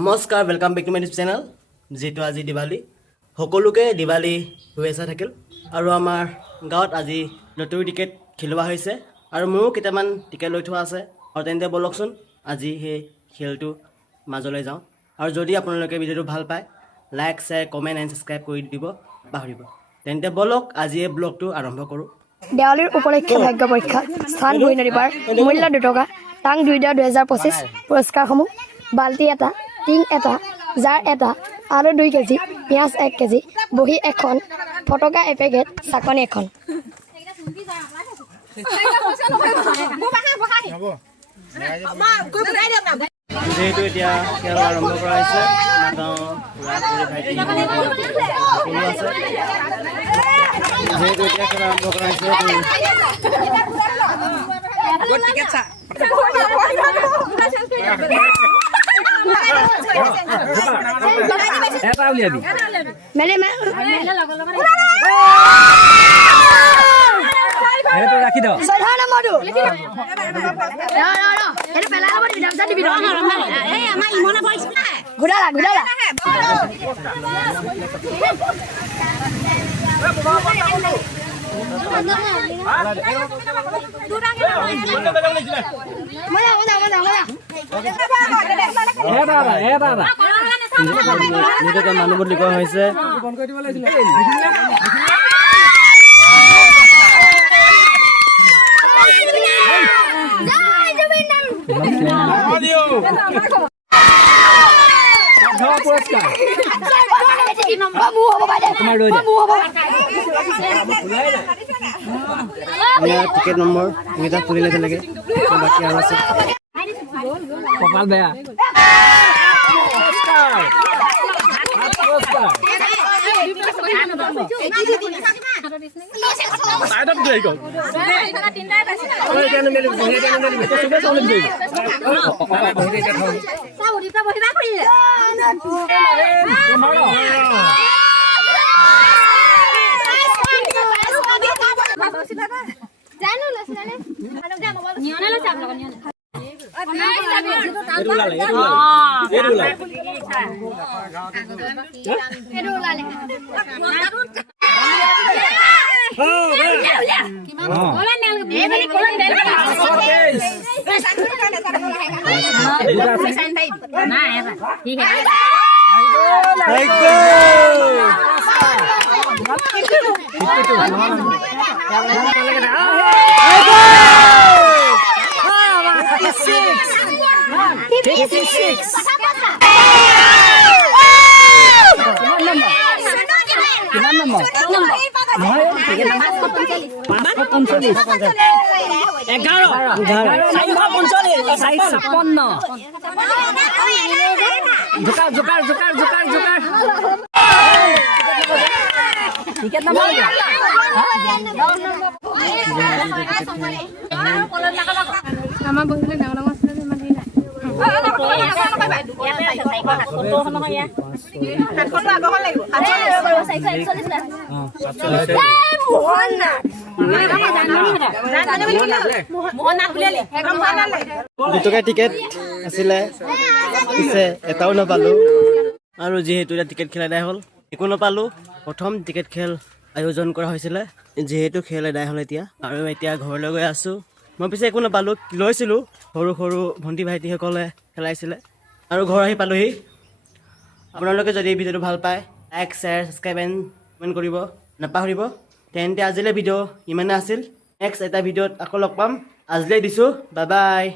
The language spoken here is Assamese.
নমস্কাৰ welcome back to my channel जेतु আজি দিৱালী সকলোকে দিৱালী শুভেচ্ছা থাকিল আৰু আমাৰ গাঁৱত আজি লটাৰী টিকেট খেলোৱা হৈছে আৰু মোৰ কেইটামান টিকেট লৈ থোৱা আছে আৰু তেন্তে বলকচোন আজি হে খেলটো মাজলৈ যাওঁ আৰু যদি আপোনালোকে ভিডিওটো ভাল পায় like share comment and subscribe কৰি দিব পাহৰিব তেন্তে বলক আজি এই ব্লগটো আৰম্ভ কৰোঁ দেৱালীৰ উপলক্ষে ভাগ্য পৰীক্ষা স্থান ভূঁইনদীপাৰ মূল্য 2 টকা টাং 2025 পুৰস্কাৰসমূহ বালতি এটা টিং এটা জাৰ এটা আলু 2 কেজি পিঁয়াজ 1 কেজি বহি এখন ফটকা এপেকেট চাকনি এখন যেহেতু এতিয়া খেল আৰম্ভ কৰা হৈছে গাঁও পুৰা ভাইটি সকলো আছে যেহেতু এতিয়া খেল আৰম্ভ কৰা হৈছে ৰাখি দিওঁ মানুহবোৰ লিখা হৈছে টিকেট নম্বৰ এটা ফুৰিলে লাগে বাকী আৰু আছে কপাল বেয়া আমাৰ বহিলে ডাঙৰ ডাঙৰ আছে দুটকা টিকেট আছিলে পিছে এটাও নাপালোঁ আৰু যিহেতু এতিয়া টিকেট খেল এদায় হ'ল একো নাপালোঁ প্ৰথম টিকেট খেল আয়োজন কৰা হৈছিলে যিহেতু খেল এদায় হ'ল এতিয়া আৰু এতিয়া ঘৰলৈ গৈ আছোঁ মই পিছে একো নাপালোঁ লৈছিলোঁ সৰু সৰু ভণ্টি ভাইটিসকলে খেলাইছিলে আৰু ঘৰ আহি পালোঁহি আপোনালোকে যদি ভিডিঅ'টো ভাল পায় like share subscribe and comment কৰিব নাপাহৰিব তেন্তে আজিলৈ ভিডিঅ' ইমানে আছিল নেক্সট এটা ভিডিঅ'ত আকৌ লগ পাম আজিলৈ দিছোঁ বাই বাই